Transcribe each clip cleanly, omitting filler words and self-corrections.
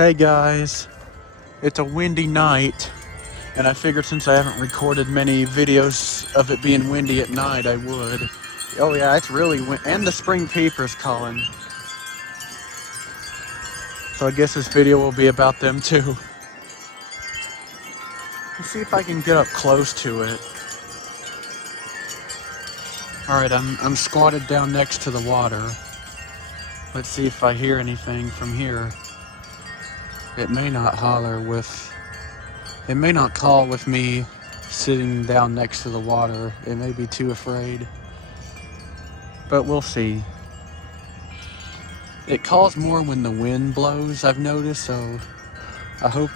Hey guys, it's a windy night, and I figured since I haven't recorded many videos of it being windy at night, I would. Oh yeah, it's really and the spring peeper's calling. So I guess this video will be about them too. Let's see if I can get up close to it. Alright, I'm squatted down next to the water. Let's see if I hear anything from here. It may not call with me sitting down next to the water. It may be too afraid. But we'll see. It calls more when the wind blows, I've noticed, so I hope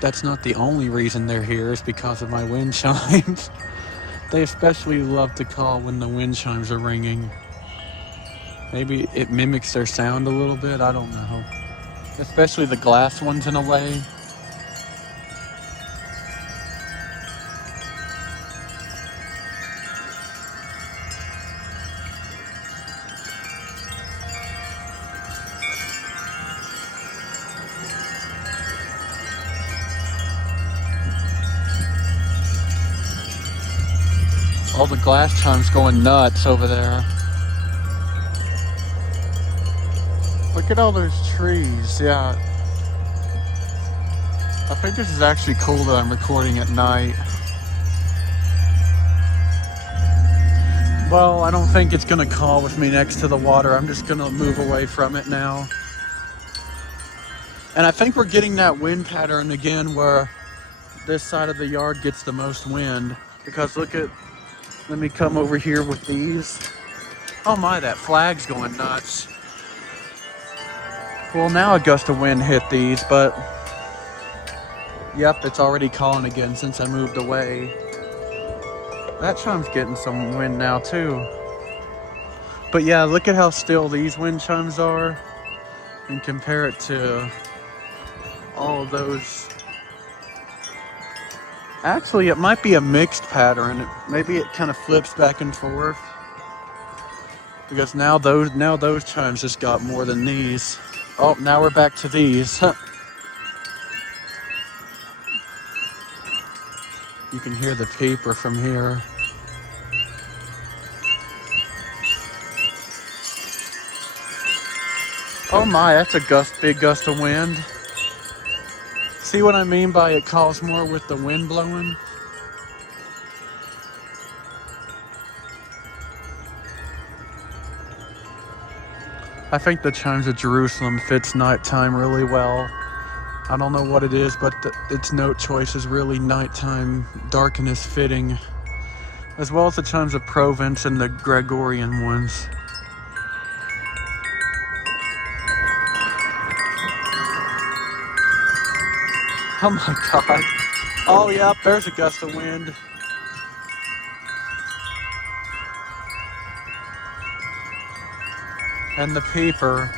that's not the only reason they're here is because of my wind chimes. They especially love to call when the wind chimes are ringing. Maybe it mimics their sound a little bit, I don't know. Especially the glass ones in a way. All the glass chimes going nuts over there. Look at all those trees, yeah. I think this is actually cool that I'm recording at night. Well, I don't think it's gonna call with me next to the water. I'm just gonna move away from it now. And I think we're getting that wind pattern again where this side of the yard gets the most wind. Because let me come over here with these. Oh my, that flag's going nuts. Well, now a gust of wind hit these, but yep, it's already calling again since I moved away. That chime's getting some wind now too. But yeah, look at how still these wind chimes are and compare it to all of those. Actually, it might be a mixed pattern. Maybe it kind of flips back and forth. Because now those chimes just got more than these. Oh, now we're back to these. You can hear the peeper from here. Oh my, that's a big gust of wind. See what I mean by it calls more with the wind blowing? I think the chimes of Jerusalem fits nighttime really well. I don't know what it is, but its note choice is really nighttime darkness fitting, as well as the chimes of Provence and the Gregorian ones. Oh my god. Oh yep, there's a gust of wind. And the peeper.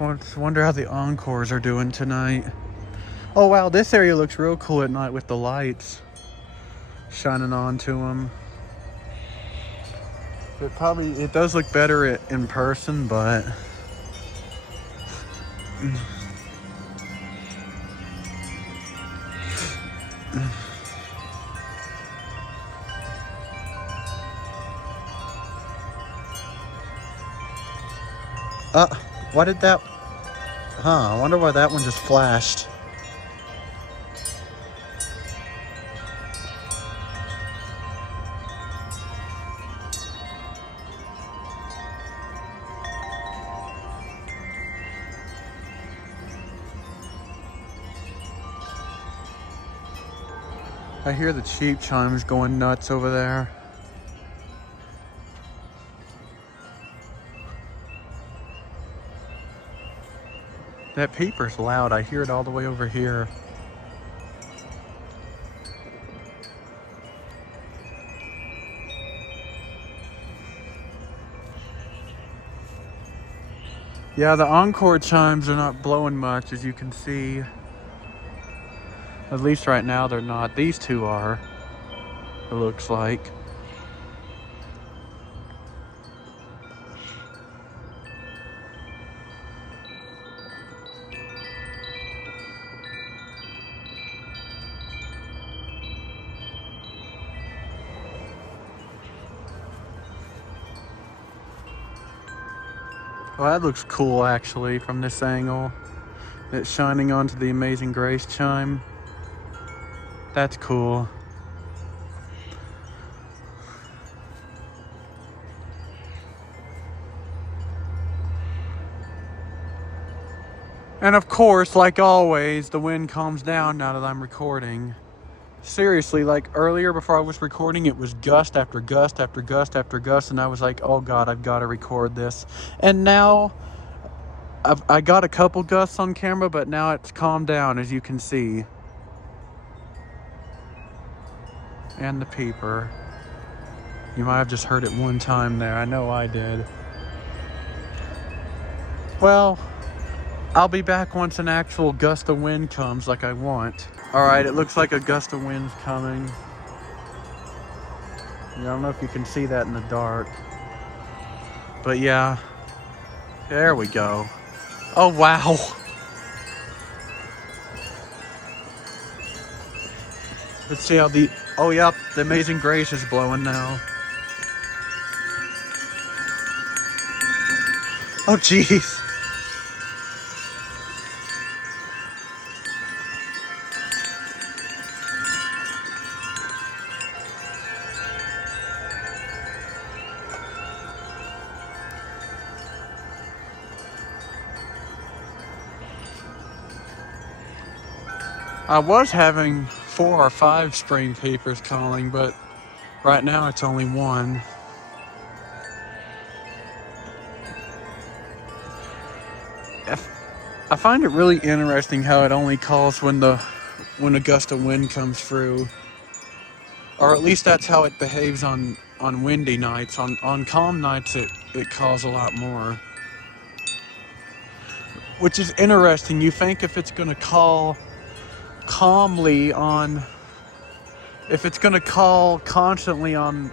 I wonder how the encores are doing tonight. Oh wow, this area looks real cool at night with the lights shining onto them. It does look better in person, but why did that? I wonder why that one just flashed. I hear the cheap chimes going nuts over there. That peeper's loud. I hear it all the way over here. Yeah, the Encore chimes are not blowing much, as you can see. At least right now they're not. These two are, it looks like. Well, that looks cool actually from this angle. It's shining onto the Amazing Grace chime. That's cool. And of course, like always, the wind calms down now that I'm recording. Seriously, like earlier before I was recording, it was gust after gust after gust after gust, and I was like, oh God, I've got to record this. And now, I got a couple gusts on camera, but now it's calmed down, as you can see. And the peeper. You might have just heard it one time there. I know I did. Well, I'll be back once an actual gust of wind comes like I want. Alright, it looks like a gust of wind's coming. I don't know if you can see that in the dark. But yeah, there we go. Oh wow. Let's see how oh yep, the Amazing Grace is blowing now. Oh jeez. I was having 4 or 5 spring peepers calling, but right now it's only one. I find it really interesting how it only calls when a gust of wind comes through. Or at least that's how it behaves on windy nights. On calm nights it calls a lot more. Which is interesting. You think if it's gonna call calmly if it's gonna call constantly on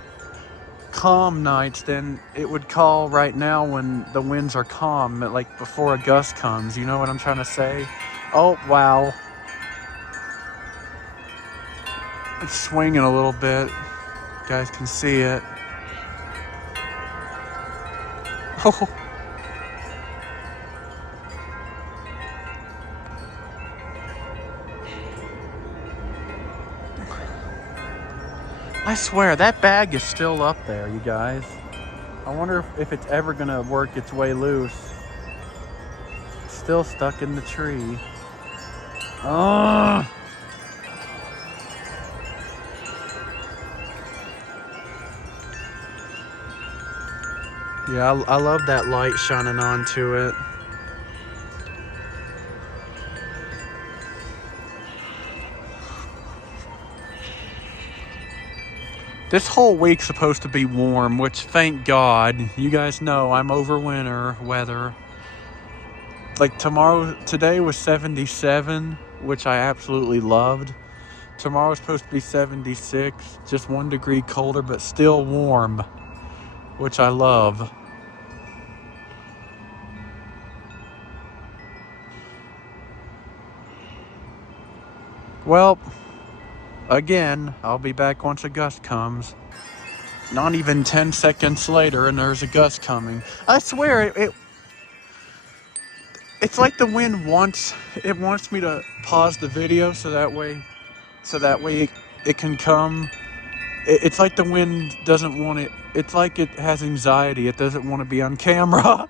calm nights, then it would call right now when the winds are calm, like before a gust comes. You know what I'm trying to say? Oh wow, it's swinging a little bit. You guys can see it. Oh, I swear that bag is still up there, you guys. I wonder if it's ever gonna work its way loose. It's still stuck in the tree. Ugh. Yeah, I love that light shining onto it. This whole week's supposed to be warm, which thank God. You guys know I'm over winter weather. Like today was 77, which I absolutely loved. Tomorrow's supposed to be 76, just 1 degree colder, but still warm, which I love. Well, again, I'll be back once a gust comes. Not even 10 seconds later, and there's a gust coming. I swear, it's like the wind wants me to pause the video so that way it can come. It's like the wind doesn't want it. It's like it has anxiety. It doesn't want to be on camera.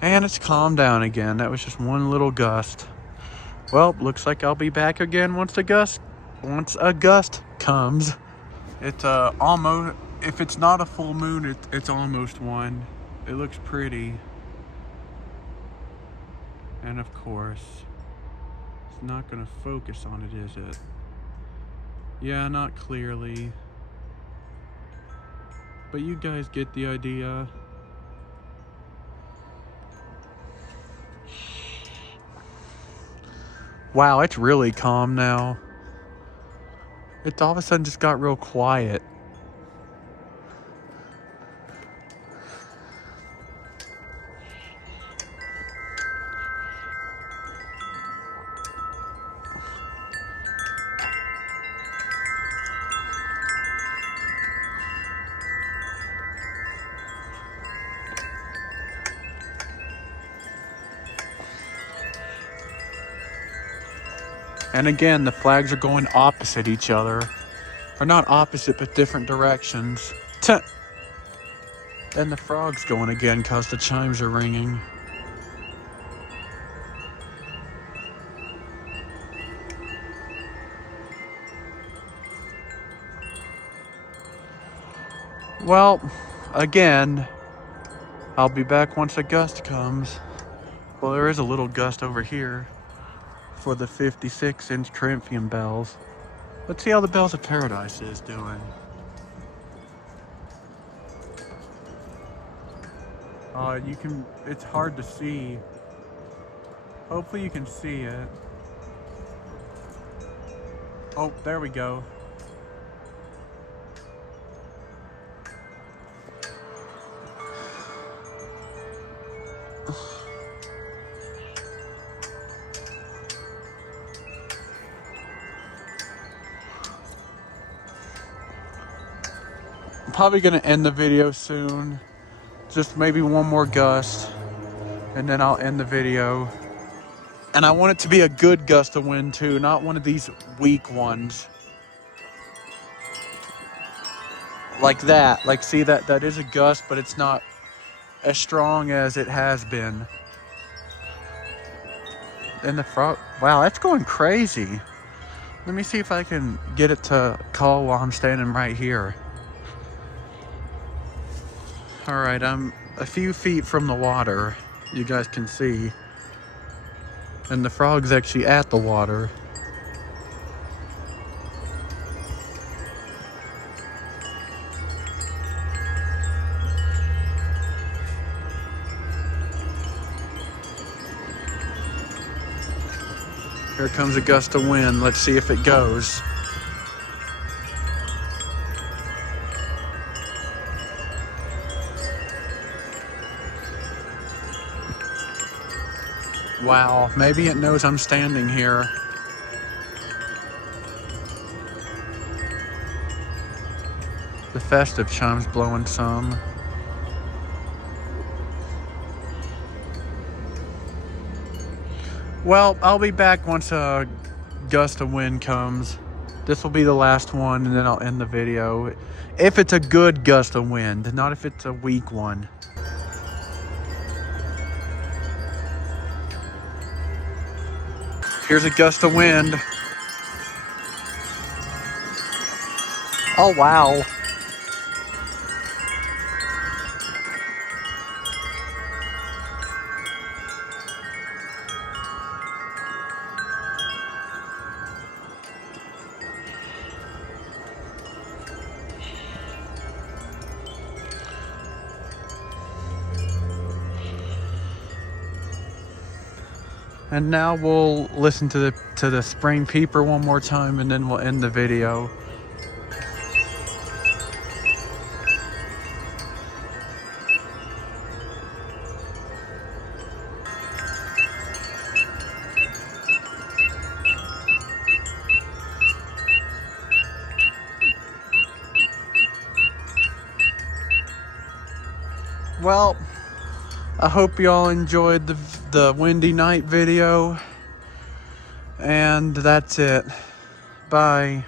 And it's calmed down again. That was just one little gust. Well, looks like I'll be back again once a gust comes. It's almost, if it's not a full moon, it's almost one. It looks pretty. And of course, it's not gonna focus on it, is it? Yeah, not clearly. But you guys get the idea. Wow, it's really calm now. It all of a sudden just got real quiet. And again, the flags are going opposite each other. Or not opposite, but different directions. And the frog's going again because the chimes are ringing. Well, again, I'll be back once a gust comes. Well, there is a little gust over here for the 56-inch Corinthian bells. Let's see how the Bells of Paradise is doing. It's hard to see. Hopefully you can see it. Oh, there we go. I'm probably gonna end the video soon. Just maybe one more gust, and then I'll end the video. And I want it to be a good gust of wind too, not one of these weak ones. Like that. Like, see, that is a gust, but it's not as strong as it has been. And the frog, wow, that's going crazy. Let me see if I can get it to call while I'm standing right here. All right, I'm a few feet from the water, you guys can see. And the frog's actually at the water. Here comes a gust of wind. Let's see if it goes. Wow, maybe it knows I'm standing here. The festive chime's blowing some. Well, I'll be back once a gust of wind comes. This will be the last one, and then I'll end the video. If it's a good gust of wind, not if it's a weak one. Here's a gust of wind. Oh, wow. And now we'll listen to the spring peeper one more time, and then we'll end the video. Well, I hope you all enjoyed the windy night video, and that's it. Bye.